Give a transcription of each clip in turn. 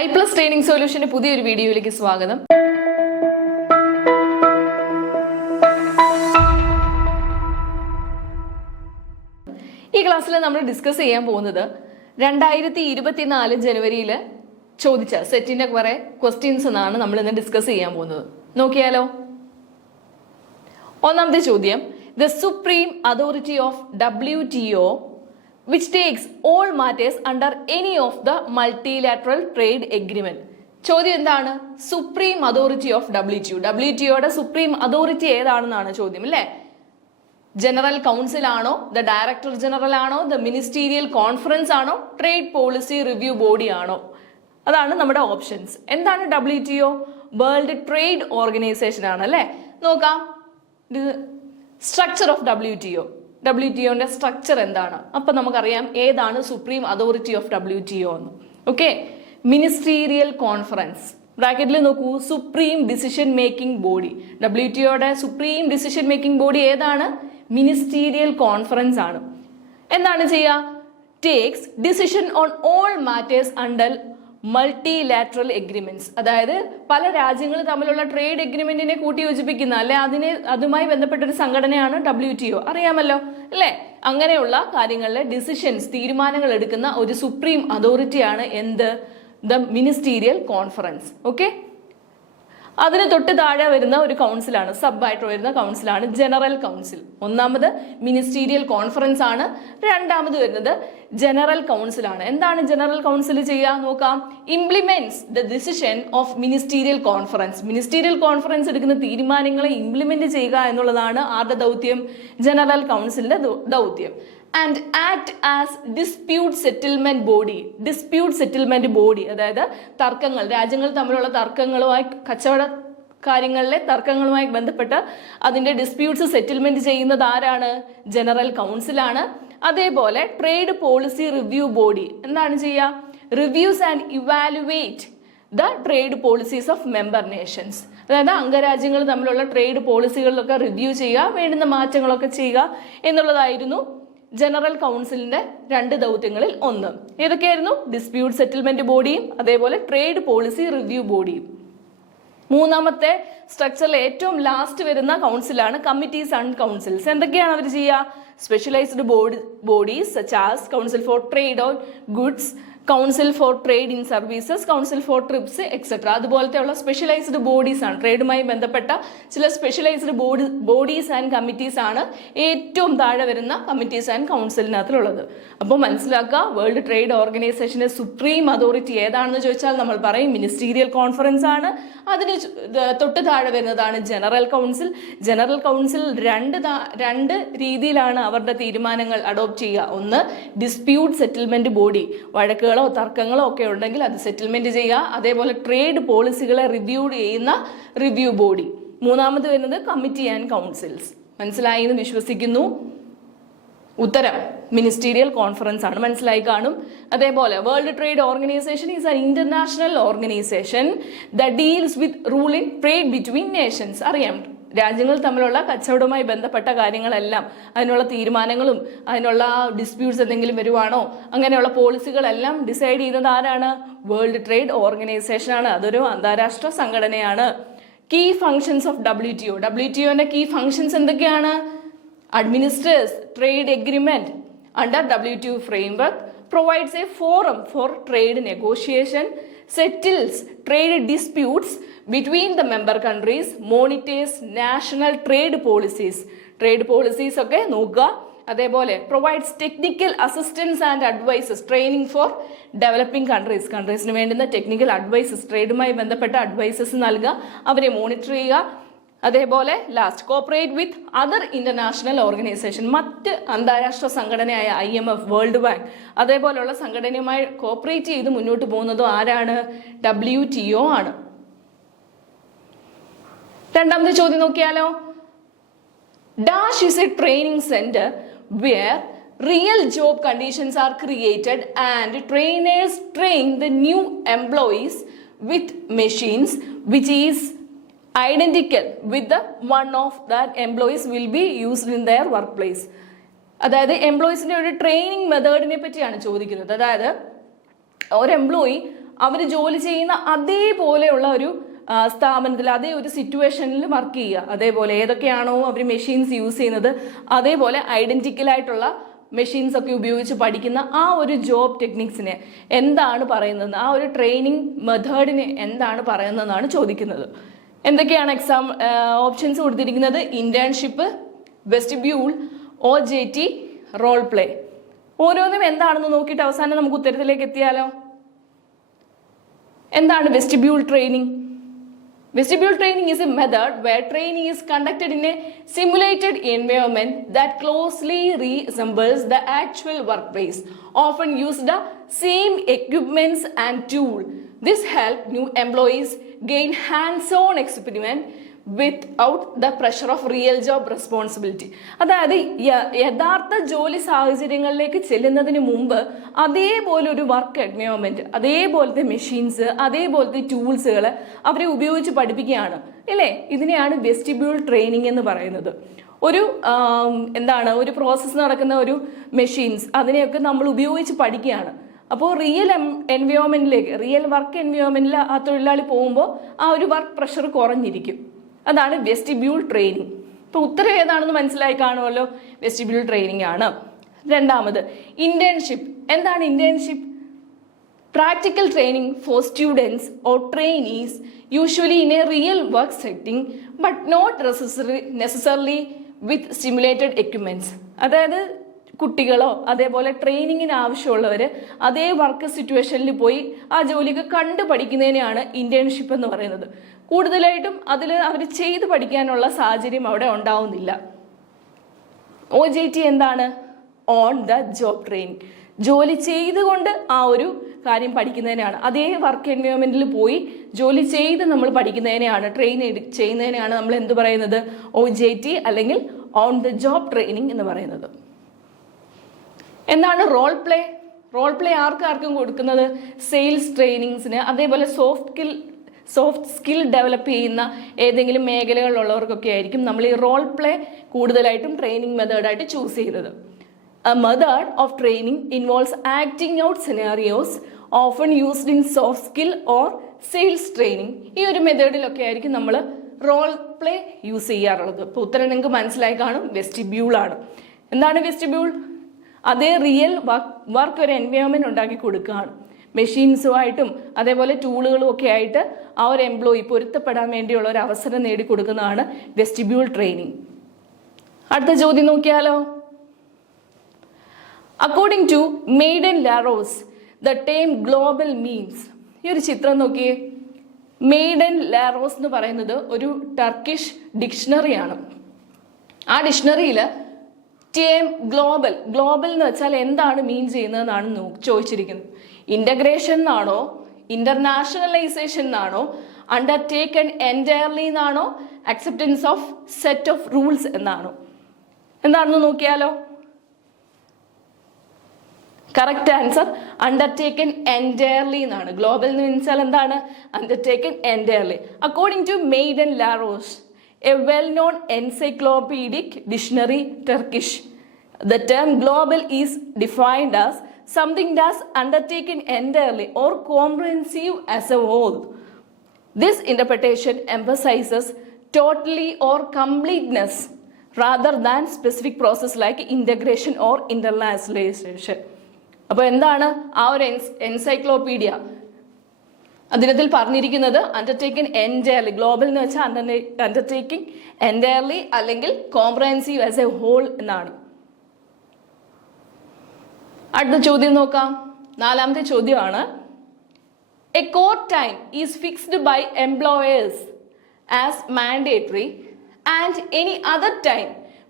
iPlus training സൊല്യൂഷന്റെ പുതിയൊരു വീഡിയോയിലേക്ക് സ്വാഗതം. ഈ ക്ലാസ്സിൽ നമ്മൾ ഡിസ്കസ് ചെയ്യാൻ പോകുന്നത് 2024 ജനുവരിയിൽ ചോദിച്ച സെറ്റിന്റെ കുറെ ക്വസ്റ്റ്യൻസ് എന്നാണ് നമ്മൾ ഇന്ന് ഡിസ്കസ് ചെയ്യാൻ പോകുന്നത്. നോക്കിയാലോ. ഒന്നാമത്തെ ചോദ്യം, the supreme authority of WTO which takes all matters under any of the multilateral trade agreement. ചോദ്യം എന്താണ്? സുപ്രീം അതോറിറ്റി ഓഫ് WTOയുടെ സുപ്രീം അതോറിറ്റി ഏതാണെന്നാണ് ചോദ്യം അല്ലേ? ജനറൽ കൗൺസിൽ ആണോ, ദ ഡയറക്ടർ ജനറൽ ആണോ, ദ മിനിസ്റ്റീരിയൽ കോൺഫറൻസ് ആണോ, ട്രേഡ് പോളിസി റിവ്യൂ ബോഡി ആണോ? അതാണ് നമ്മുടെ ഓപ്ഷൻസ്. എന്താണ് WTO? വേൾഡ് ട്രേഡ് ഓർഗനൈസേഷൻ ആണ് അല്ലേ? നോക്കാം സ്ട്രക്ചർ ഓഫ് WTOന്റെ സ്ട്രക്ചർ എന്താണ്. അപ്പൊ നമുക്കറിയാം ഏതാണ് സുപ്രീം അതോറിറ്റി ഓഫ് WTO എന്ന്. ഓക്കെ, മിനിസ്റ്റീരിയൽ കോൺഫറൻസ് ബ്രാക്കറ്റിൽ നോക്കൂ, സുപ്രീം ഡിസിഷൻ മേക്കിംഗ് ബോഡി. WTOയുടെ സുപ്രീം ഡിസിഷൻ മേക്കിംഗ് ബോഡി ഏതാണ്? മിനിസ്റ്റീരിയൽ കോൺഫറൻസ് ആണ്. എന്താണ് ചെയ്യുക? Takes decision on all matters under multilateral agreements. അതായത് പല രാജ്യങ്ങൾ തമ്മിലുള്ള ട്രേഡ് എഗ്രിമെന്റിനെ കൂട്ടി യോജിപ്പിക്കുന്ന അല്ലെ അതുമായി ബന്ധപ്പെട്ട ഒരു സംഘടനയാണ് WTO. അറിയാമല്ലോ അല്ലെ? അങ്ങനെയുള്ള കാര്യങ്ങളിലെ ഡിസിഷൻസ്, തീരുമാനങ്ങൾ എടുക്കുന്ന ഒരു സുപ്രീം അതോറിറ്റിയാണ് എന്ത്? The ministerial conference. ഓക്കെ, അതിന് തൊട്ട് താഴെ വരുന്ന ഒരു കൗൺസിലാണ്, സബ് ആയിട്ട് വരുന്ന കൗൺസിലാണ് ജനറൽ കൗൺസിൽ. ഒന്നാമത് മിനിസ്റ്റീരിയൽ കോൺഫറൻസ് ആണ്, രണ്ടാമത് വരുന്നത് ജനറൽ കൗൺസിൽ ആണ്. എന്താണ് ജനറൽ കൗൺസിൽ ചെയ്യുക? നോക്കാം. Implements the decision of ministerial conference. Ministerial conference എടുക്കുന്ന തീരുമാനങ്ങളെ ഇംപ്ലിമെന്റ് ചെയ്യുക എന്നുള്ളതാണ് ആരുടെ ദൗത്യം? ജനറൽ കൗൺസിലിന്റെ ദൗത്യം. And act as dispute settlement body. അതായത് തർക്കങ്ങൾ, രാജ്യങ്ങൾ തമ്മിലുള്ള തർക്കങ്ങളുമായി, കച്ചവട കാര്യങ്ങളിലെ തർക്കങ്ങളുമായി ബന്ധപ്പെട്ട് അതിന്റെ ഡിസ്പ്യൂട്ട്സ് സെറ്റിൽമെന്റ് ചെയ്യുന്നത് ആരാണ്? ജനറൽ കൗൺസിലാണ്. അതേപോലെ ട്രേഡ് പോളിസി റിവ്യൂ ബോഡി എന്താണ് ചെയ്യുക? Reviews and evaluate the trade policies of member Nations. അതായത് അംഗരാജ്യങ്ങൾ തമ്മിലുള്ള ട്രേഡ് പോളിസികളിലൊക്കെ റിവ്യൂ ചെയ്യുക, വേണ്ടുന്ന മാറ്റങ്ങളൊക്കെ ചെയ്യുക എന്നുള്ളതായിരുന്നു ജനറൽ കൗൺസിലിന്റെ രണ്ട് ദൗത്യങ്ങളിൽ ഒന്ന്. ഏതൊക്കെയായിരുന്നു? ഡിസ്പ്യൂട്ട് സെറ്റിൽമെന്റ് ബോഡിയും അതേപോലെ ട്രേഡ് പോളിസി റിവ്യൂ ബോഡിയും. മൂന്നാമത്തെ സ്ട്രക്ചറിൽ ഏറ്റവും ലാസ്റ്റ് വരുന്ന കൗൺസിലാണ് കമ്മിറ്റീസ് ആൻഡ് കൗൺസിൽസ്. എന്തൊക്കെയാണ് അവർ ചെയ്യുക? Specialised bodies such as council for trade on goods, council for trade in services, council for TRIPS etcetera. അതുപോലത്തെ ഉള്ള സ്പെഷ്യലൈസ്ഡ് ബോഡീസ് ആണ്, ട്രേഡുമായി ബന്ധപ്പെട്ട ചില സ്പെഷ്യലൈസ്ഡ് ബോഡീസ് ആൻഡ് കമ്മിറ്റീസ് ആണ് ഏറ്റവും താഴെ വരുന്ന കമ്മിറ്റീസ് ആൻഡ് കൗൺസിലിനകത്തുള്ളത്. അപ്പോൾ മനസ്സിലാക്കുക, വേൾഡ് ട്രേഡ് ഓർഗനൈസേഷന്റെ സുപ്രീം അതോറിറ്റി ഏതാണെന്ന് ചോദിച്ചാൽ നമ്മൾ പറയും മിനിസ്റ്റീരിയൽ കോൺഫറൻസ് ആണ്. അതിന് തൊട്ട് താഴെ വരുന്നതാണ് ജനറൽ കൗൺസിൽ. ജനറൽ കൗൺസിൽ രണ്ട് രീതിയിലാണ് അവരുടെ തീരുമാനങ്ങൾ അഡോപ്റ്റ് ചെയ്യുക. ഒന്ന്, ഡിസ്പ്യൂട്ട് സെറ്റിൽമെന്റ് ബോഡി, വഴക്കുകളോ തർക്കങ്ങളോ ഒക്കെ ഉണ്ടെങ്കിൽ അത് സെറ്റിൽമെന്റ് ചെയ്യുക. അതേപോലെ ട്രേഡ് പോളിസികളെ റിവ്യൂ ചെയ്യുന്ന റിവ്യൂ ബോഡി. മൂന്നാമത് വരുന്നത് കമ്മിറ്റി ആൻഡ് കൗൺസിൽസ്. മനസ്സിലായി എന്ന് വിശ്വസിക്കുന്നു. ഉത്തരം മിനിസ്റ്റീരിയൽ കോൺഫറൻസ് ആണ്. മനസ്സിലായി കാണും. അതേപോലെ world trade organisation is an international organisation that deals with ruling trade between Nations. അറിയാം, രാജ്യങ്ങൾ തമ്മിലുള്ള കച്ചവടവുമായി ബന്ധപ്പെട്ട കാര്യങ്ങളെല്ലാം, അതിനുള്ള തീരുമാനങ്ങളും അതിനുള്ള ഡിസ്പ്യൂട്ട്സ് എന്തെങ്കിലും വരുവാണോ അങ്ങനെയുള്ള പോളിസികളെല്ലാം ഡിസൈഡ് ചെയ്യുന്നത് ആരാണ്? വേൾഡ് ട്രേഡ് ഓർഗനൈസേഷൻ ആണ്. അതൊരു അന്താരാഷ്ട്ര സംഘടനയാണ്. കീ ഫങ്ഷൻസ് ഓഫ് WTOന്റെ കീ ഫങ്ഷൻസ് എന്തൊക്കെയാണ്? Administers trade agreement under WTO framework, provides a forum for trade negotiation, settles trade disputes between the member countries, monitors national trade policies. Trade policies ഒക്കെ നോക്കുക. അതേപോലെ provides technical assistance and advises, training for developing കൺട്രീസിന് വേണ്ടുന്ന technical advices, ട്രേഡുമായി ബന്ധപ്പെട്ട advices നൽകുക, അവരെ monitor ചെയ്യുക. അതേപോലെ last, cooperate with other international organisation, മറ്റ് അന്താരാഷ്ട്ര സംഘടനയായ IMF, വേൾഡ് ബാങ്ക് അതേപോലെയുള്ള സംഘടനയുമായി കോപ്പറേറ്റ് ചെയ്ത് മുന്നോട്ട് പോകുന്നതും ആരാണ്? WTO ആണ്. രണ്ടാമത്തെ ചോദ്യം നോക്കിയാലോ. Dash is A training centre where real job conditions are created and trainers train the new employees with machines which is identical with the one of that employees will be used in their workplace. അതായത് എംപ്ലോയീസിന്റെ ഒരു training മെത്തേഡിനെ പറ്റിയാണ് ചോദിക്കുന്നത്. അതായത് ഒരു employee അവർ ജോലി ചെയ്യുന്ന അതേപോലെയുള്ള ഒരു സ്ഥാപനത്തിൽ അതേ ഒരു സിറ്റുവേഷനിൽ വർക്ക് ചെയ്യുക. അതേപോലെ ഏതൊക്കെയാണോ അവർ മെഷീൻസ് യൂസ് ചെയ്യുന്നത് അതേപോലെ ഐഡന്റിക്കൽ ആയിട്ടുള്ള മെഷീൻസ് ഒക്കെ ഉപയോഗിച്ച് പഠിക്കുന്ന ആ ഒരു ജോബ് ടെക്നിക്സിനെ എന്താണ് പറയുന്നത്, ആ ഒരു ട്രെയിനിങ് മെത്തേഡിനെ എന്താണ് പറയുന്നതെന്നാണ് ചോദിക്കുന്നത്. എന്തൊക്കെയാണ് എക്സാം ഓപ്ഷൻസ് കൊടുത്തിരിക്കുന്നത്? Internship, vestibule, OJT, role play. ഓരോന്നും എന്താണെന്ന് നോക്കിയിട്ട് അവസാനം നമുക്ക് ഉത്തരത്തിലേക്ക് എത്തിയാലോ. എന്താണ് vestibule training? Vestibule training is a method where training is conducted in a simulated environment that closely resembles the actual workplace. Often use the same equipments and tools. This helps new employees gain hands-on experience without the pressure of real job responsibility. അതായത് യഥാർത്ഥ ജോലി സാഹചര്യങ്ങളിലേക്ക് ചെല്ലുന്നതിന് മുമ്പ് അതേപോലെ ഒരു work environment, അതേപോലത്തെ machines, അതേപോലത്തെ ടൂൾസുകൾ അവരെ ഉപയോഗിച്ച് പഠിപ്പിക്കുകയാണ് അല്ലേ. ഇതിനെയാണ് വെസ്റ്റിബ്യൂൾ ട്രെയിനിങ് എന്ന് പറയുന്നത്. ഒരു ഒരു പ്രോസസ്സ് നടക്കുന്ന ഒരു മെഷീൻസ് അതിനെയൊക്കെ നമ്മൾ ഉപയോഗിച്ച് പഠിക്കുകയാണ്. അപ്പോൾ റിയൽ എൻവയോൺമെന്റിലേക്ക്, റിയൽ വർക്ക് എൻവയോൺമെന്റിൽ ആ തൊഴിലാളി പോകുമ്പോൾ ആ ഒരു വർക്ക് പ്രഷർ കുറഞ്ഞിരിക്കും. അതാണ് വെസ്റ്റിബ്യൂൾ ട്രെയിനിങ്. ഇപ്പൊ ഉത്തരം ഏതാണെന്ന് മനസ്സിലായി കാണുമല്ലോ. വെസ്റ്റിബ്യൂൾ ട്രെയിനിങ് ആണ്. രണ്ടാമത് ഇന്റേൺഷിപ്പ്. എന്താണ് internship? Practical training for students or trainees usually in a real work setting but not necessarily with stimulated equipments. അതായത് കുട്ടികളോ അതേപോലെ ട്രെയിനിങ്ങിന് ആവശ്യമുള്ളവർ അതേ വർക്ക് സിറ്റുവേഷനിൽ പോയി ആ ജോലിയൊക്കെ കണ്ടു പഠിക്കുന്നതിനെയാണ് ഇന്റേൺഷിപ്പ് എന്ന് പറയുന്നത്. കൂടുതലായിട്ടും അതിൽ അവർ ചെയ്ത് പഠിക്കാനുള്ള സാഹചര്യം അവിടെ ഉണ്ടാവുന്നില്ല. OJT എന്താണ്? On the job training. ജോലി ചെയ്തുകൊണ്ട് ആ ഒരു കാര്യം പഠിക്കുന്നതിനാണ്, അതേ വർക്ക് എൻവയോൺമെന്റിൽ പോയി ജോലി ചെയ്ത് നമ്മൾ പഠിക്കുന്നതിനെയാണ്, ട്രെയിൻ ചെയ്യുന്നതിനെയാണ് നമ്മൾ എന്ത് പറയുന്നത്? OJT അല്ലെങ്കിൽ ഓൺ ദ ജോബ് ട്രെയിനിങ് എന്ന് പറയുന്നത്. എന്താണ് റോൾ പ്ലേ? റോൾ പ്ലേ ആർക്കും കൊടുക്കുന്നത്? സെയിൽസ് ട്രെയിനിങ്സിന്, അതേപോലെ സോഫ്റ്റ് സ്കിൽ ഡെവലപ്പ് ചെയ്യുന്ന ഏതെങ്കിലും മേഖലകളിലുള്ളവർക്കൊക്കെ ആയിരിക്കും നമ്മൾ ഈ റോൾ പ്ലേ കൂടുതലായിട്ടും ട്രെയിനിങ് മെത്തേഡായിട്ട് ചൂസ് ചെയ്തത്. A method of training involves acting out scenarios often used in soft skill or sales training. ഈ ഒരു മെത്തേഡിലൊക്കെ ആയിരിക്കും നമ്മൾ റോൾ പ്ലേ യൂസ് ചെയ്യാറുള്ളത്. ഇപ്പോൾ ഉത്തരം നിങ്ങൾക്ക് മനസ്സിലായി കാണും, വെസ്റ്റിബ്യൂൾ ആണ്. എന്താണ് വെസ്റ്റിബ്യൂൾ? അതേ റിയൽ വർക്ക് ഒരു എൻവയോൺമെന്റ് ഉണ്ടാക്കി കൊടുക്കുകയാണ്. മെഷീൻസുമായിട്ടും അതേപോലെ ടൂളുകളും ഒക്കെ ആയിട്ട് ആ ഒരു എംപ്ലോയി പൊരുത്തപ്പെടാൻ വേണ്ടിയുള്ള ഒരു അവസരം നേടിക്കൊടുക്കുന്നതാണ് വെസ്റ്റിബ്യൂൾ ട്രെയിനിങ്. അടുത്ത ചോദ്യം നോക്കിയാലോ. According to Maiden Laros the term global means. ഈ ഒരു ചിത്രം നോക്കിയേ. മെയ്ഡൻ ലാറോസ് എന്ന് പറയുന്നത് ഒരു ടർക്കിഷ് ഡിക്ഷണറിയാണ്. ആ ഡിക്ഷണറിയിൽ ടേം ഗ്ലോബൽ എന്ന് വെച്ചാൽ എന്താണ് മീൻ ചെയ്യുന്നതെന്നാണ് ചോദിച്ചിരിക്കുന്നത്. ഇന്റഗ്രേഷൻ എന്നാണോ, ഇന്റർനാഷണലൈസേഷൻ എന്നാണോ, അണ്ടർടേക്കൺ എൻറ്റയർലി എന്നാണോ, acceptance of set of rules എന്നാണോ? എന്താണെന്ന് നോക്കിയാലോ. കറക്റ്റ് ആൻസർ അണ്ടർടേക്കൺ എൻറ്റയർലി എന്നാണ്. ഗ്ലോബൽ എന്ന് വെച്ചാൽ എന്താണ്? Undertaken entirely. According to Maiden Laros, a well-known encyclopedic dictionary Turkish, the term global is defined as something that's undertaken entirely or comprehensive as a whole. This interpretation emphasizes totally or completeness rather than specific process like integration or internationalization. അപ്പോൾ എന്താണ് ആ ഒരു encyclopedia? അതിനത്തിൽ പറഞ്ഞിരിക്കുന്നത് undertaken entirely, global എന്ന് വെച്ചാൽ undertaking entirely അല്ലെങ്കിൽ comprehensive as a whole എന്നാണ്. അടുത്ത ചോദ്യം നോക്കാം. നാലാമത്തെ ചോദ്യമാണ്. A core time is fixed by employers as mandatory and any other time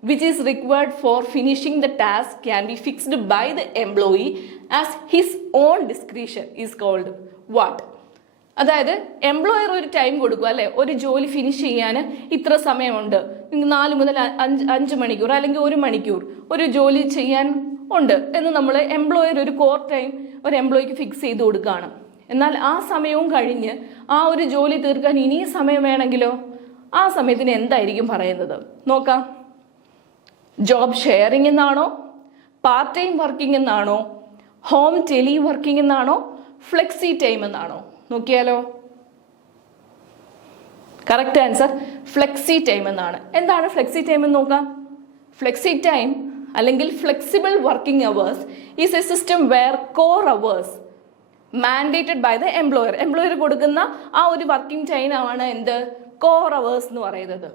which is required for finishing the task can be fixed by the employee as his own discretion is called what? അതായത് employer ഒരു time കൊടുക്കുക അല്ലെ, ഒരു ജോലി finish ചെയ്യാൻ ഇത്ര സമയമുണ്ട്, 4 മുതൽ 5 മണിക്കൂർ അല്ലെങ്കിൽ 1 മണിക്കൂർ ഒരു ജോലി ചെയ്യാൻ ഉണ്ട് എന്ന് നമ്മൾ എംപ്ലോയർ ഒരു കോർ ടൈം ഒരു എംപ്ലോയിക്ക് ഫിക്സ് ചെയ്ത് കൊടുക്കുകയാണ്. എന്നാൽ ആ സമയവും കഴിഞ്ഞ് ആ ഒരു ജോലി തീർക്കാൻ ഇനിയും സമയം വേണമെങ്കിലോ, ആ സമയത്തിന് എന്തായിരിക്കും പറയുന്നത് നോക്കാം. ജോബ് ഷെയറിംഗ് എന്നാണോ, പാർട്ട് ടൈം വർക്കിംഗ് എന്നാണോ, ഹോം ടെലി വർക്കിംഗ് എന്നാണോ, ഫ്ലെക്സി ടൈം എന്നാണോ? നോക്കിയാലോ. കറക്റ്റ് ആൻസർ ഫ്ലെക്സി ടൈം എന്നാണ്. എന്താണ് ഫ്ലെക്സി ടൈം എന്ന് നോക്കാം. ഫ്ലെക്സി ടൈം അല്ലെങ്കിൽ flexible working hours is a system where core hours mandated by the employer. Employer കൊടുക്കുന്ന ആ ഒരു വർക്കിംഗ് ടൈം ആണ് എന്ത്? കോർ അവേഴ്സ് എന്ന് പറയുന്നത്.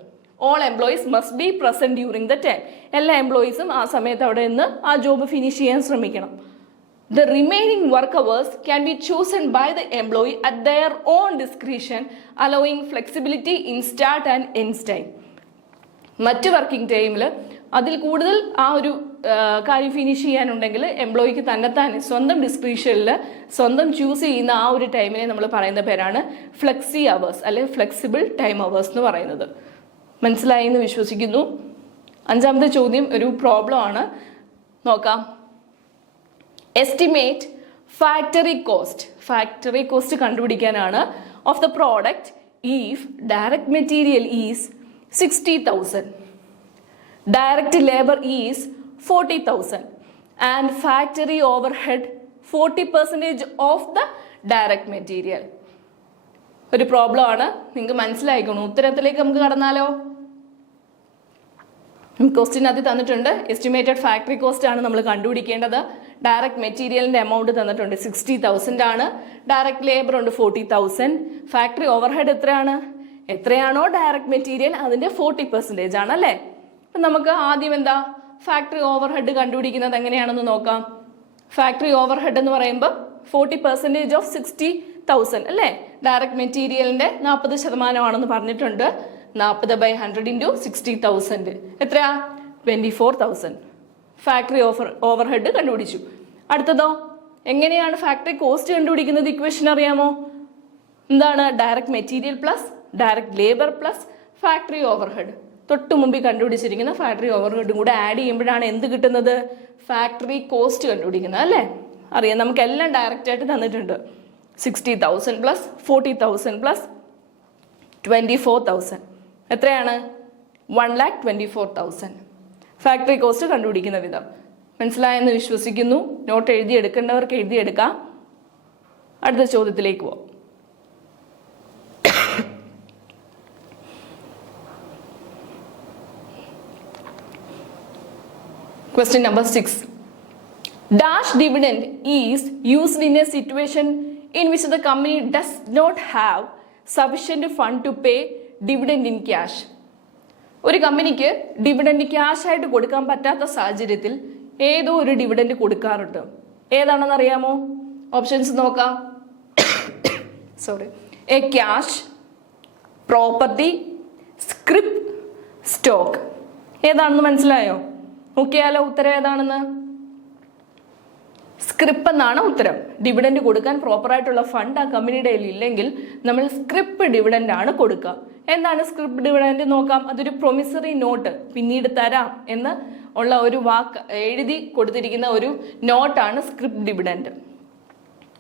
All employees must be present during the time. എല്ലാ എംപ്ലോയീസും ആ സമയത്ത് അവിടെ നിന്ന് ആ ജോബ് ഫിനിഷ് ചെയ്യാൻ ശ്രമിക്കണം. The remaining work hours can be chosen by the employee at their own discretion, allowing flexibility in start and end time. മറ്റ് working ടൈമിൽ അതിൽ കൂടുതൽ ആ ഒരു കാര്യം ഫിനിഷ് ചെയ്യാനുണ്ടെങ്കിൽ എംപ്ലോയിക്ക് തന്നെത്താൻ സ്വന്തം ഡിസ്ക്രിപ്ഷനിൽ സ്വന്തം ചൂസ് ചെയ്യുന്ന ആ ഒരു ടൈമിനെ നമ്മൾ പറയുന്ന പേരാണ് ഫ്ലെക്സി അവേഴ്സ് അല്ലെങ്കിൽ ഫ്ലെക്സിബിൾ ടൈം അവേഴ്സ് എന്ന് പറയുന്നത്. മനസ്സിലായി എന്ന് വിശ്വസിക്കുന്നു. അഞ്ചാമത്തെ ചോദ്യം ഒരു പ്രോബ്ലം ആണ്, നോക്കാം. Estimate factory cost. Factory cost കണ്ടുപിടിക്കാനാണ്. Of the product if direct material is 60,000, direct labor is 40,000 and factory overhead 40% of the direct material. ഒരു പ്രോബ്ലം ആണ്, നിങ്ങൾക്ക് മനസ്സിലായിക്കണു. ഉത്തരത്തിലേക്ക് നമുക്ക് കടന്നാലോ. ക്വസ്റ്റ്യൻ അത് തന്നിട്ടുണ്ട്. എസ്റ്റിമേറ്റഡ് ഫാക്ടറി കോസ്റ്റ് ആണ് നമ്മൾ കണ്ടുപിടിക്കേണ്ടത്. ഡയറക്റ്റ് മെറ്റീരിയലിന്റെ എമൗണ്ട് തന്നിട്ടുണ്ട് 60,000 ആണ്. ഡയറക്റ്റ് ലേബർ ഉണ്ട് 40,000. ഫാക്ടറി ഓവർഹെഡ് എത്രയാണോ ഡയറക്റ്റ് മെറ്റീരിയൽ അതിന്റെ 40% ആണല്ലേ. നമുക്ക് ആദ്യം എന്താ ഫാക്ടറി ഓവർഹെഡ് കണ്ടുപിടിക്കുന്നത് എങ്ങനെയാണെന്ന് നോക്കാം. ഫാക്ടറി ഓവർഹെഡ് എന്ന് പറയുമ്പോൾ 40% ഓഫ് 60,000 അല്ലേ. ഡയറക്റ്റ് മെറ്റീരിയലിന്റെ 40% പറഞ്ഞിട്ടുണ്ട്. 40/100 ഇൻറ്റു 60,000 എത്രയാ? 24,000. ഫാക്ടറി ഓവർഹെഡ് കണ്ടുപിടിച്ചു. അടുത്തതോ എങ്ങനെയാണ് ഫാക്ടറി കോസ്റ്റ് കണ്ടുപിടിക്കുന്നത്? ഇക്വേഷൻ അറിയാമോ? എന്താണ്? Direct material plus direct labour plus factory overhead. തൊട്ട് മുമ്പിൽ കണ്ടുപിടിച്ചിരിക്കുന്ന ഫാക്ടറി ഓവർഹെഡും കൂടെ ആഡ് ചെയ്യുമ്പോഴാണ് എന്ത് കിട്ടുന്നത്? ഫാക്ടറി കോസ്റ്റ് കണ്ടുപിടിക്കുന്നത് അല്ലേ. അറിയാം, നമുക്കെല്ലാം ഡയറക്റ്റ് ആയിട്ട് തന്നിട്ടുണ്ട്. 60,000 പ്ലസ് 40,000 പ്ലസ് 24,000 എത്രയാണ്? 1,24,000. ഫാക്ടറി കോസ്റ്റ് കണ്ടുപിടിക്കുന്ന വിധം മനസ്സിലായെന്ന് വിശ്വസിക്കുന്നു. നോട്ട് എഴുതിയെടുക്കേണ്ടവർക്ക് എഴുതിയെടുക്കാം. അടുത്ത ചോദ്യത്തിലേക്ക് പോവാം. Question number 6. Dash dividend is used in a situation in which the company does not have sufficient fund to pay dividend in cash. ഒരു കമ്പനിക്ക് ഡിവിഡൻഡ് ക്യാഷ് ആയിട്ട് കൊടുക്കാൻ പറ്റാത്ത സാഹചര്യത്തിൽ ഏതോ ഒരു ഡിവിഡൻഡ് കൊടുക്കാറുണ്ട്. ഏതാണെന്ന് അറിയാമോ? ഓപ്ഷൻസ് നോക്കാം. Sorry. A cash, property, scrip, stock. ഏതാണെന്ന് മനസ്സിലായോ? നോക്കിയാലോ ഉത്തരം ഏതാണെന്ന്. സ്ക്രിപ്പ് എന്നാണ് ഉത്തരം. ഡിവിഡൻഡ് കൊടുക്കാൻ പ്രോപ്പറായിട്ടുള്ള ഫണ്ട് ആ കമ്പനിയുടെ കയ്യിൽ ഇല്ലെങ്കിൽ നമ്മൾ സ്ക്രിപ്പ് ഡിവിഡൻഡ് ആണ് കൊടുക്കുക. എന്താണ് സ്ക്രിപ്പ് ഡിവിഡൻഡ് നോക്കാം. അതൊരു പ്രൊമിസറി നോട്ട്, പിന്നീട് തരാം എന്ന് ഉള്ള ഒരു വാക്ക് എഴുതി കൊടുത്തിരിക്കുന്ന ഒരു നോട്ടാണ് scrip dividend.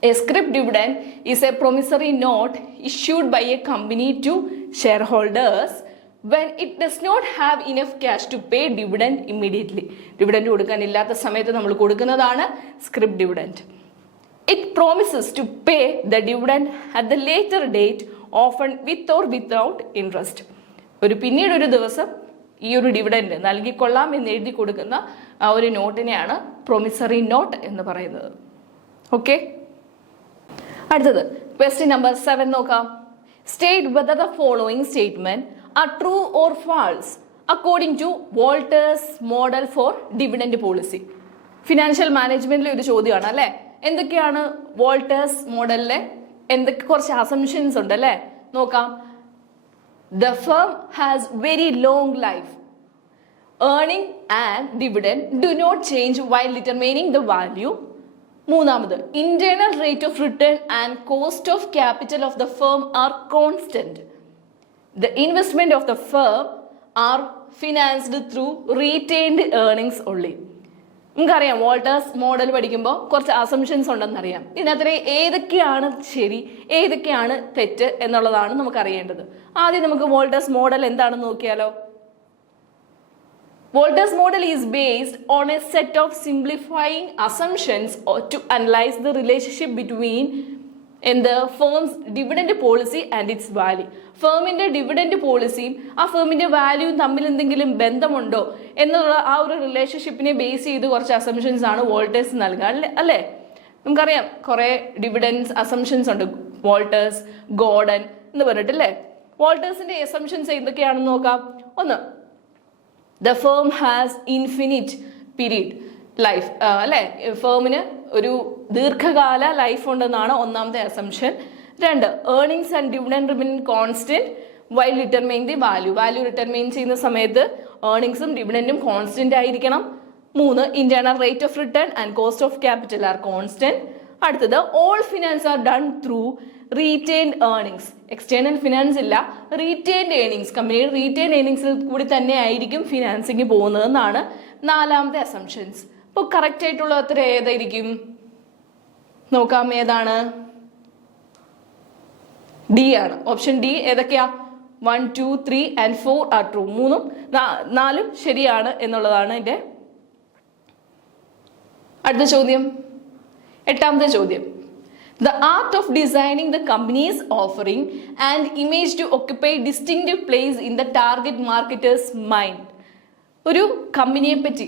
A scrip dividend is a promissory note issued by a company to shareholders when it does not have enough cash to pay dividend immediately. Dividend കൊടുക്കാൻ ഇല്ലാത്ത സമയത്ത് നമ്മൾ കൊടുക്കുന്നതാണ് scrip dividend. It promises to pay the dividend at the later date, often with or without interest. പിന്നീട് ഒരു ദിവസം ഈ ഒരു ഡിവിഡൻഡ് നൽകിക്കൊള്ളാം എന്ന് എഴുതി കൊടുക്കുന്ന ആ ഒരു നോട്ടിനെയാണ് പ്രൊമിസറി നോട്ട് എന്ന് പറയുന്നത്. ഓക്കെ, അടുത്തത് ക്വസ്റ്റ്യൻ നമ്പർ 7 നോക്കാം. State whether the following statement are true or false according to Walters model for dividend policy. Financial മാനേജ്മെന്റിലെ ഒരു ചോദ്യമാണ് അല്ലേ. എന്തൊക്കെയാണ് വോൾട്ടേഴ്സ് മോഡലിലെ എന്തൊക്കെ കുറച്ച് അസംഷൻസ് ഉണ്ട് അല്ലേ. നോക്കാം. The firm has very long life. Earning and dividend do not change while determining the value. മൂന്നാമത്, internal rate of return and cost of capital of the firm are constant. The investment of the firm are financed through retained earnings only. നമുക്കറിയാം വോൾട്ടേഴ്സ് model പഠിക്കുമ്പോൾ കുറച്ച് assumptions ഉണ്ടെന്നറിയാം. ഇതിനകത്ത് ഏതൊക്കെയാണ് ശരി ഏതൊക്കെയാണ് തെറ്റ് എന്നുള്ളതാണ് നമുക്ക് അറിയേണ്ടത്. ആദ്യം നമുക്ക് വോൾട്ടേഴ്സ് മോഡൽ എന്താണെന്ന് നോക്കിയാലോ. Walters model is based on a set of simplifying assumptions to analyze the relationship between എന്ത് firm's dividend policy and its value. ഫേമിന്റെ ഡിവിഡൻഡ് പോളിസിയും ആ ഫേമിന്റെ വാല്യൂവും തമ്മിൽ എന്തെങ്കിലും ബന്ധമുണ്ടോ എന്നുള്ള ആ ഒരു റിലേഷൻഷിപ്പിനെ ബേസ് ചെയ്ത് കുറച്ച് അസംഷൻസ് ആണ് വോൾട്ടേഴ്സ് നൽകുക അല്ലേ. നമുക്കറിയാം കുറെ ഡിവിഡൻസ് അസംഷൻസ് ഉണ്ട്, വോൾട്ടേഴ്സ്, ഗോർഡൻ എന്ന് പറഞ്ഞിട്ടല്ലേ. വോൾട്ടേഴ്സിന്റെ അസംഷൻസ് എന്തൊക്കെയാണെന്ന് നോക്കാം. ഒന്ന്, the firm has infinite period life അല്ലെ, ഫേമിന് ഒരു ദീർഘകാല ലൈഫ് ഉണ്ടെന്നാണ് ഒന്നാമത്തെ അസംഷൻ. രണ്ട്, earnings and dividend remain constant while determine the value. Value determine ചെയ്യുന്ന സമയത്ത് ഏർണിങ്സും ഡിവിഡൻഡും കോൺസ്റ്റന്റ് ആയിരിക്കണം. മൂന്ന്, internal rate of return and cost of capital are constant. അടുത്തത്, all finance are done through retained earnings. External finance ഇല്ല, retained earnings, കമ്പനിയുടെ retained ഏർണിങ്സിൽ കൂടി തന്നെ ആയിരിക്കും ഫിനാൻസിങ് പോകുന്നതെന്നാണ് നാലാമത്തെ അസംഷൻസ്. അപ്പോൾ കറക്റ്റ് ആയിട്ടുള്ള ഉത്തരം ഏതായിരിക്കും നോക്കാം. ഏതാണ്? ഡി ആണ്. Option D. ഏതൊക്കെയാ? 1, 2, 3 and 4 ആർ ട്രൂ. 3ഉം 4ഉം ശരിയാണ് എന്നുള്ളതാണ് എൻ്റെ അടുത്ത ചോദ്യം. എട്ടാമത്തെ ചോദ്യം, the art of designing the company's offering and image to occupy distinctive place in the target marketer's mind. ഒരു കമ്പനിയെ പറ്റി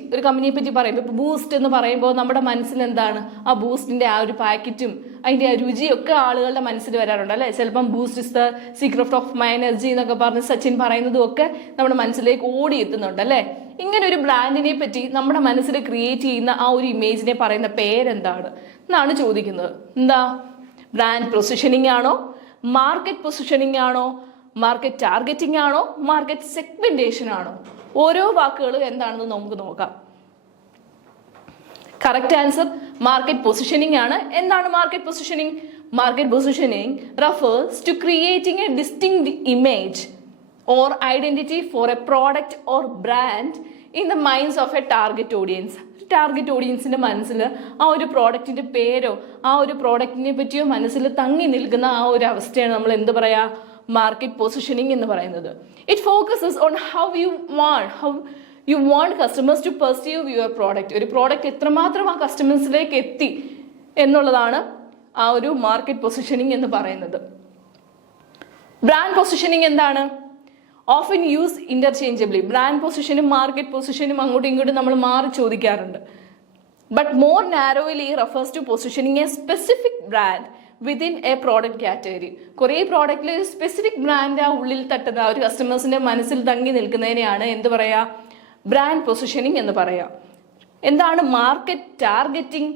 പറയുമ്പോൾ ഇപ്പോൾ ബൂസ്റ്റ് എന്ന് പറയുമ്പോൾ നമ്മുടെ മനസ്സിൽ എന്താണ്? ആ ബൂസ്റ്റിന്റെ ആ ഒരു പാക്കറ്റും അതിന്റെ ആ രുചിയൊക്കെ ആളുകളുടെ മനസ്സിൽ വരാറുണ്ട് അല്ലെ. ചിലപ്പം boost is the secret of my energy എന്നൊക്കെ പറഞ്ഞ് സച്ചിൻ പറയുന്നതും ഒക്കെ നമ്മുടെ മനസ്സിലേക്ക് ഓടി എത്തുന്നുണ്ട് അല്ലെ. ഇങ്ങനെ ഒരു ബ്രാൻഡിനെ പറ്റി നമ്മുടെ മനസ്സിൽ ക്രിയേറ്റ് ചെയ്യുന്ന ആ ഒരു ഇമേജിനെ പറയുന്ന പേരെന്താണ് എന്നാണ് ചോദിക്കുന്നത്. എന്താ? ബ്രാൻഡ് പൊസിഷനിങ് ആണോ, മാർക്കറ്റ് പൊസിഷനിങ് ആണോ, മാർക്കറ്റ് ടാർഗറ്റിംഗ് ആണോ, മാർക്കറ്റ് സെഗ്മെന്റേഷൻ ആണോ? ഓരോ വാക്കുകളും എന്താണെന്ന് നമുക്ക് നോക്കാം. കറക്റ്റ് ആൻസർ മാർക്കറ്റ് പൊസിഷനിങ് ആണ്. എന്താണ് market positioning? Market positioning refers to creating a distinct image or identity for a product or brand in the minds of a target audience. Target ഓഡിയൻസിന്റെ മനസ്സിൽ ആ ഒരു പ്രോഡക്റ്റിന്റെ പേരോ ആ ഒരു പ്രോഡക്റ്റിനെ പറ്റിയോ മനസ്സിൽ തങ്ങി നിൽക്കുന്ന ആ ഒരു അവസ്ഥയാണ് നമ്മൾ എന്ത് പറയാ? മാർക്കറ്റ് പൊസിഷനിങ് എന്ന് പറയുന്നത്. It focuses on how you want customers to perceive your product. ഒരു പ്രോഡക്റ്റ് എത്രമാത്രം ആ കസ്റ്റമേഴ്സിലേക്ക് എത്തി എന്നുള്ളതാണ് ആ ഒരു മാർക്കറ്റ് പൊസിഷനിങ് എന്ന് പറയുന്നത്. ബ്രാൻഡ് പൊസിഷനിങ് എന്താണ്? Often use interchangeably. ബ്രാൻഡ് പൊസിഷനും മാർക്കറ്റ് പൊസിഷനും അങ്ങോട്ടും ഇങ്ങോട്ടും നമ്മൾ മാറി ചോദിക്കാറുണ്ട്. But more narrowly refers to positioning a specific brand within a product category. കുറേ പ്രോഡക്റ്റിൽ ഒരു സ്പെസിഫിക് ബ്രാൻഡ് ആ ഉള്ളിൽ തട്ടുന്ന ഒരു കസ്റ്റമേഴ്സിന്റെ മനസ്സിൽ തങ്ങി നിൽക്കുന്നതിനെയാണ് എന്ത് പറയാ? ബ്രാൻഡ് പൊസിഷനിങ് എന്ന് പറയാം. എന്താണ് market targeting?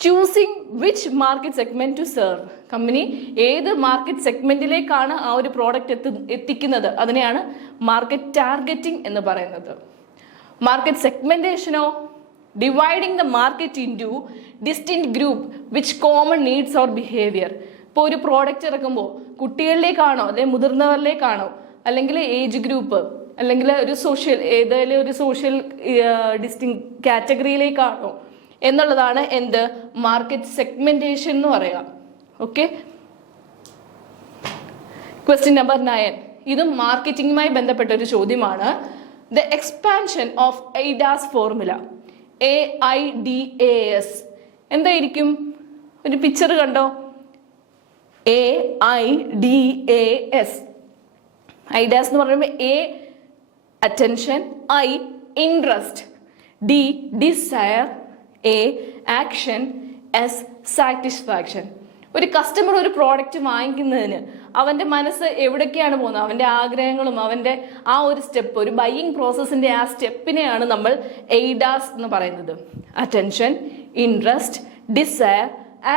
Choosing which market segment to serve. Company ഏത് മാർക്കറ്റ് സെഗ്മെന്റിലേക്കാണ് ആ ഒരു പ്രോഡക്റ്റ് എത്തിക്കുന്നത് അതിനെയാണ് മാർക്കറ്റ് ടാർഗറ്റിംഗ് എന്ന് പറയുന്നത്. മാർക്കറ്റ് സെഗ്മെന്റേഷനോ? Dividing the market into distinct group which common needs or behaviour. ഇപ്പോൾ ഒരു പ്രോഡക്റ്റ് ഇറക്കുമ്പോൾ കുട്ടികളിലേക്കാണോ അല്ലെങ്കിൽ മുതിർന്നവരിലേക്കാണോ അല്ലെങ്കിൽ ഏജ് ഗ്രൂപ്പ് അല്ലെങ്കിൽ ഒരു ഏതെങ്കിലും ഒരു സോഷ്യൽ ഡിസ്റ്റിങ് കാറ്റഗറിയിലേക്കാണോ എന്നുള്ളതാണ് എന്ത്? മാർക്കറ്റ് സെഗ്മെന്റേഷൻ എന്ന് പറയാം. Okay, question number 9. ഇതും മാർക്കറ്റിംഗുമായി ബന്ധപ്പെട്ട ഒരു ചോദ്യമാണ്. The expansion of AIDAS formula, AIDS എന്തായിരിക്കും? ഒരു പിക്ചർ കണ്ടോ? AIDS. ഐഡാസ് എന്ന് പറയുമ്പോൾ A attention, I interest, D desire, A action, S satisfaction. ഒരു കസ്റ്റമർ ഒരു പ്രോഡക്റ്റ് വാങ്ങിക്കുന്നതിന് അവന്റെ മനസ്സ് എവിടേക്കാണ് പോകുന്നത്? അവന്റെ ആഗ്രഹങ്ങളും അവന്റെ ആ ഒരു സ്റ്റെപ്പ്, ഒരു ബൈയിങ് പ്രോസസ്സിന്റെ ആ സ്റ്റെപ്പിനെയാണ് നമ്മൾ എയ്ഡാസ് എന്ന് പറയുന്നത്. Attention, interest, desire,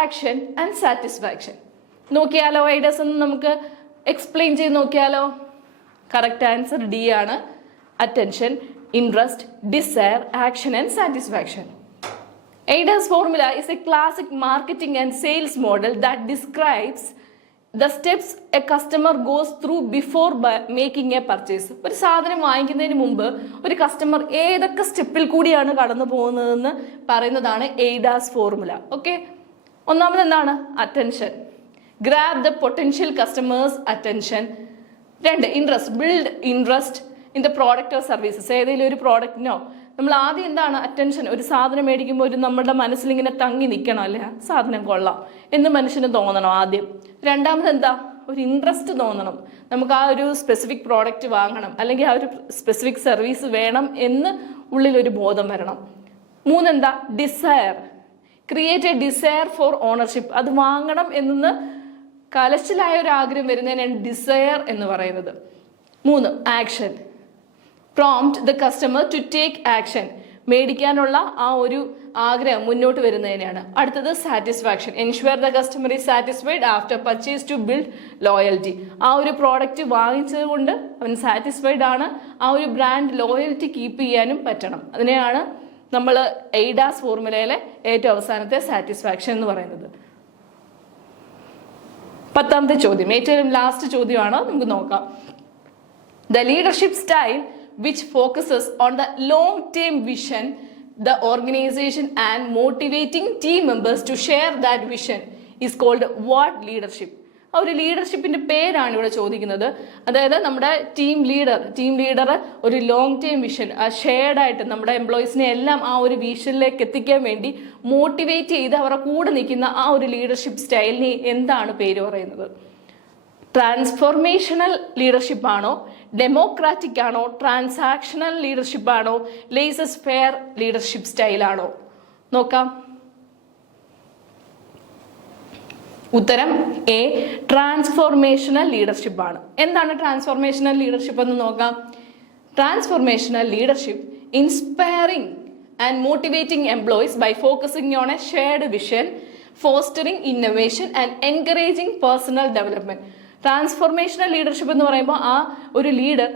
action and satisfaction. നോക്കിയാലോ എയ്ഡാസ് എന്ന് നമുക്ക് എക്സ്പ്ലെയിൻ ചെയ്ത് നോക്കിയാലോ? കറക്റ്റ് ആൻസർ ഡി ആണ്. Attention, interest, desire, action and satisfaction. AIDAS formula is a classic marketing and sales model that describes the steps a customer goes through before making a purchase. ഒരു സാധനം വാങ്ങിക്കുന്നതിന് മുമ്പ് ഒരു customer ഏതൊക്കെ സ്റ്റെപ്പിൽ കൂടിയാണ് കടന്നു പോകുന്നതെന്ന് പറയുന്നതാണ് AIDAS ഫോർമുല. ഓക്കെ, ഒന്നാമത് എന്താണ്? Attention, grab the potential customers attention. 2, interest, build interest in the product or services. ഏതെങ്കിലും ഒരു പ്രോഡക്റ്റിനോ നമ്മൾ ആദ്യം എന്താണ് അറ്റൻഷൻ, ഒരു സാധനം മേടിക്കുമ്പോൾ ഒരു നമ്മുടെ മനസ്സിലിങ്ങനെ തങ്ങി നിൽക്കണം, അല്ലേ സാധനം കൊള്ളാം എന്ന് മനുഷ്യന് തോന്നണം ആദ്യം. രണ്ടാമത് എന്താ, ഒരു ഇൻട്രസ്റ്റ് തോന്നണം, നമുക്ക് ആ ഒരു സ്പെസിഫിക് പ്രോഡക്റ്റ് വാങ്ങണം അല്ലെങ്കിൽ ആ ഒരു സ്പെസിഫിക് സർവീസ് വേണം എന്ന് ഉള്ളിലൊരു ബോധം വരണം. മൂന്നെന്താ, desire, create a desire for ownership, അത് വാങ്ങണം എന്ന് കലശലായ ഒരു ആഗ്രഹം വരുന്നതിനാണ് ഡിസയർ എന്ന് പറയുന്നത്. 3, action, prompt the customer to take action, മേടിക്കാനുള്ള ആ ഒരു ആഗ്രഹം മുന്നോട്ട് വരുന്നതിനാണ്. അടുത്തത് satisfaction, ensure the customer is satisfied after purchase to build loyalty, ആ ഒരു പ്രോഡക്റ്റ് വാങ്ങിച്ചത് കൊണ്ട് അവൻ സാറ്റിസ്ഫൈഡ് ആണ്, ആ ഒരു ബ്രാൻഡ് ലോയൽറ്റി കീപ്പ് ചെയ്യാനും പറ്റണം. അതിനെയാണ് നമ്മൾ എയ്ഡാസ് ഫോർമുലയിലെ ഏറ്റവും അവസാനത്തെ സാറ്റിസ്ഫാക്ഷൻ എന്ന് പറയുന്നത്. 10ാമത്തെ ചോദ്യം, ഏറ്റവും ലാസ്റ്റ് ചോദ്യമാണ്, നമുക്ക് നോക്കാം. The leadership style which focuses on the long-term vision, the organization and motivating team members to share that vision is called what leadership? ആ ഒരു ലീഡർഷിപ്പിന്റെ പേരാണ് ഇവിടെ ചോദിക്കുന്നത്. അതായത് നമ്മുടെ ടീം ലീഡർ ഒരു ലോങ് ടേം വിഷൻ, ആ ഷെയർഡ് ആയിട്ട് നമ്മുടെ എംപ്ലോയീസിനെ എല്ലാം ആ ഒരു വിഷനിലേക്ക് എത്തിക്കാൻ വേണ്ടി മോട്ടിവേറ്റ് ചെയ്ത് അവരുടെ കൂടെ നിൽക്കുന്ന ആ ഒരു ലീഡർഷിപ്പ് സ്റ്റൈലിന് എന്താണ് പേര് പറയുന്നത്? ട്രാൻസ്ഫോർമേഷണൽ ലീഡർഷിപ്പ് ആണോ, ഡെമോക്രാറ്റിക് ആണോ, ട്രാൻസാക്ഷണൽ ലീഡർഷിപ്പ് ആണോ, ലേസസ് ഫെയർ ലീഡർഷിപ്പ് സ്റ്റൈലാണോ? നോക്കാം. ഉത്തരം എ, ട്രാൻസ്ഫോർമേഷണൽ ലീഡർഷിപ്പ് ആണ്. എന്താണ് ട്രാൻസ്ഫോർമേഷണൽ ലീഡർഷിപ്പ് എന്ന് നോക്കാം. Transformational leadership inspiring and motivating employees by focusing on a shared vision, fostering innovation and encouraging personal development. Transformational leadership എന്ന് പറയുമ്പോൾ ആ ഒരു ലീഡർ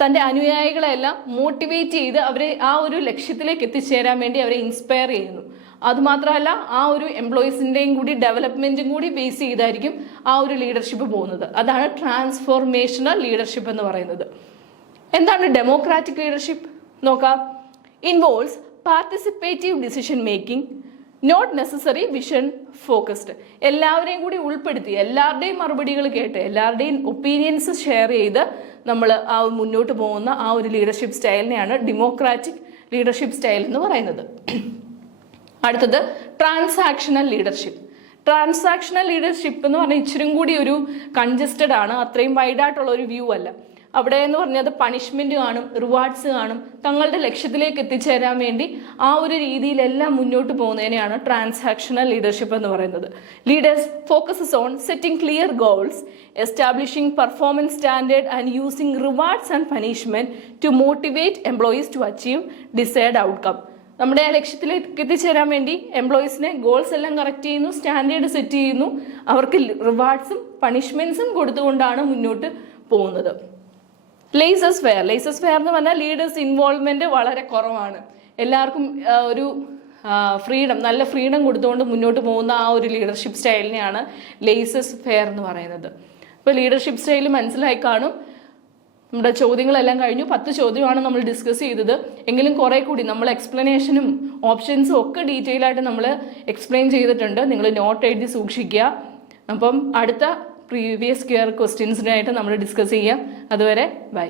തൻ്റെ അനുയായികളെല്ലാം മോട്ടിവേറ്റ് ചെയ്ത് അവരെ ആ ഒരു ലക്ഷ്യത്തിലേക്ക് എത്തിച്ചേരാൻ വേണ്ടി അവരെ ഇൻസ്പയർ ചെയ്യുന്നു. അതുമാത്രമല്ല ആ ഒരു എംപ്ലോയീസിൻ്റെയും കൂടി ഡെവലപ്മെൻറ്റും കൂടി ബേസ് ചെയ്തായിരിക്കും ആ ഒരു ലീഡർഷിപ്പ് പോകുന്നത്. അതാണ് ട്രാൻസ്ഫോർമേഷണൽ ലീഡർഷിപ്പ് എന്ന് പറയുന്നത്. എന്താണ് ഡെമോക്രാറ്റിക് ലീഡർഷിപ്പ്? നോക്കാം. Involves participative decision making, not necessary vision focused. എല്ലാവരെയും കൂടി ഉൾപ്പെടുത്തി എല്ലാവരുടെയും മറുപടികൾ കേട്ട് എല്ലാവരുടെയും ഒപ്പീനിയൻസ് ഷെയർ ചെയ്ത് നമ്മൾ ആ മുന്നോട്ട് പോകുന്ന ആ ഒരു ലീഡർഷിപ്പ് സ്റ്റൈലിനെയാണ് ഡെമോക്രാറ്റിക് ലീഡർഷിപ്പ് സ്റ്റൈൽ എന്ന് പറയുന്നത്. അടുത്തത് ട്രാൻസാക്ഷണൽ ലീഡർഷിപ്പ്. ട്രാൻസാക്ഷണൽ ലീഡർഷിപ്പ് എന്ന് പറഞ്ഞാൽ ഇച്ചിരി കൂടി ഒരു കൺജസ്റ്റഡ് ആണ്, അത്രയും വൈഡായിട്ടുള്ള ഒരു വ്യൂ അല്ല. അവിടെ എന്ന് പറഞ്ഞത് പണിഷ്മെന്റ് കാണും, റിവാർഡ്സ് കാണും. തങ്ങളുടെ ലക്ഷ്യത്തിലേക്ക് എത്തിച്ചേരാൻ വേണ്ടി ആ ഒരു രീതിയിലെല്ലാം മുന്നോട്ട് പോകുന്നതിനെയാണ് ട്രാൻസാക്ഷണൽ ലീഡർഷിപ്പ് എന്ന് പറയുന്നത്. Leaders focuses on setting clear goals, establishing performance standard and using rewards and punishment to motivate employees to achieve desired outcome. നമ്മുടെ ആ ലക്ഷ്യത്തിലേക്ക് എത്തിച്ചേരാൻ വേണ്ടി എംപ്ലോയീസിനെ ഗോൾസ് എല്ലാം കറക്റ്റ് ചെയ്യുന്നു, സ്റ്റാൻഡേർഡ് സെറ്റ് ചെയ്യുന്നു, അവർക്ക് റിവാർഡ്സും പണിഷ്മെന്റ്സും കൊടുത്തുകൊണ്ടാണ് മുന്നോട്ട് പോകുന്നത്. ലേസസ് ഫെയർ എന്ന് പറഞ്ഞാൽ ലീഡേഴ്സ് ഇൻവോൾവ്മെന്റ് വളരെ കുറവാണ്. എല്ലാവർക്കും ഒരു ഫ്രീഡം, നല്ല ഫ്രീഡം കൊടുത്തുകൊണ്ട് മുന്നോട്ട് പോകുന്ന ആ ഒരു ലീഡർഷിപ്പ് സ്റ്റൈലിനെയാണ് ലേസസ് ഫെയർ എന്ന് പറയുന്നത്. ഇപ്പോൾ ലീഡർഷിപ്പ് സ്റ്റൈൽ മനസ്സിലായി കാണും. നമ്മുടെ ചോദ്യങ്ങളെല്ലാം കഴിഞ്ഞു. 10 ചോദ്യമാണ് നമ്മൾ ഡിസ്കസ് ചെയ്തത്. എങ്കിലും കുറെ കൂടി നമ്മൾ എക്സ്പ്ലനേഷനും ഓപ്ഷൻസും ഒക്കെ ഡീറ്റെയിൽ ആയിട്ട് നമ്മൾ എക്സ്പ്ലെയിൻ ചെയ്തിട്ടുണ്ട്. നിങ്ങൾ നോട്ട് എഴുതി സൂക്ഷിക്കുക. അപ്പം അടുത്ത പ്രീവിയസ് ഇയർ ക്വസ്റ്റ്യൻസിനായിട്ട് നമ്മൾ ഡിസ്കസ് ചെയ്യാം. അതുവരെ ബൈ.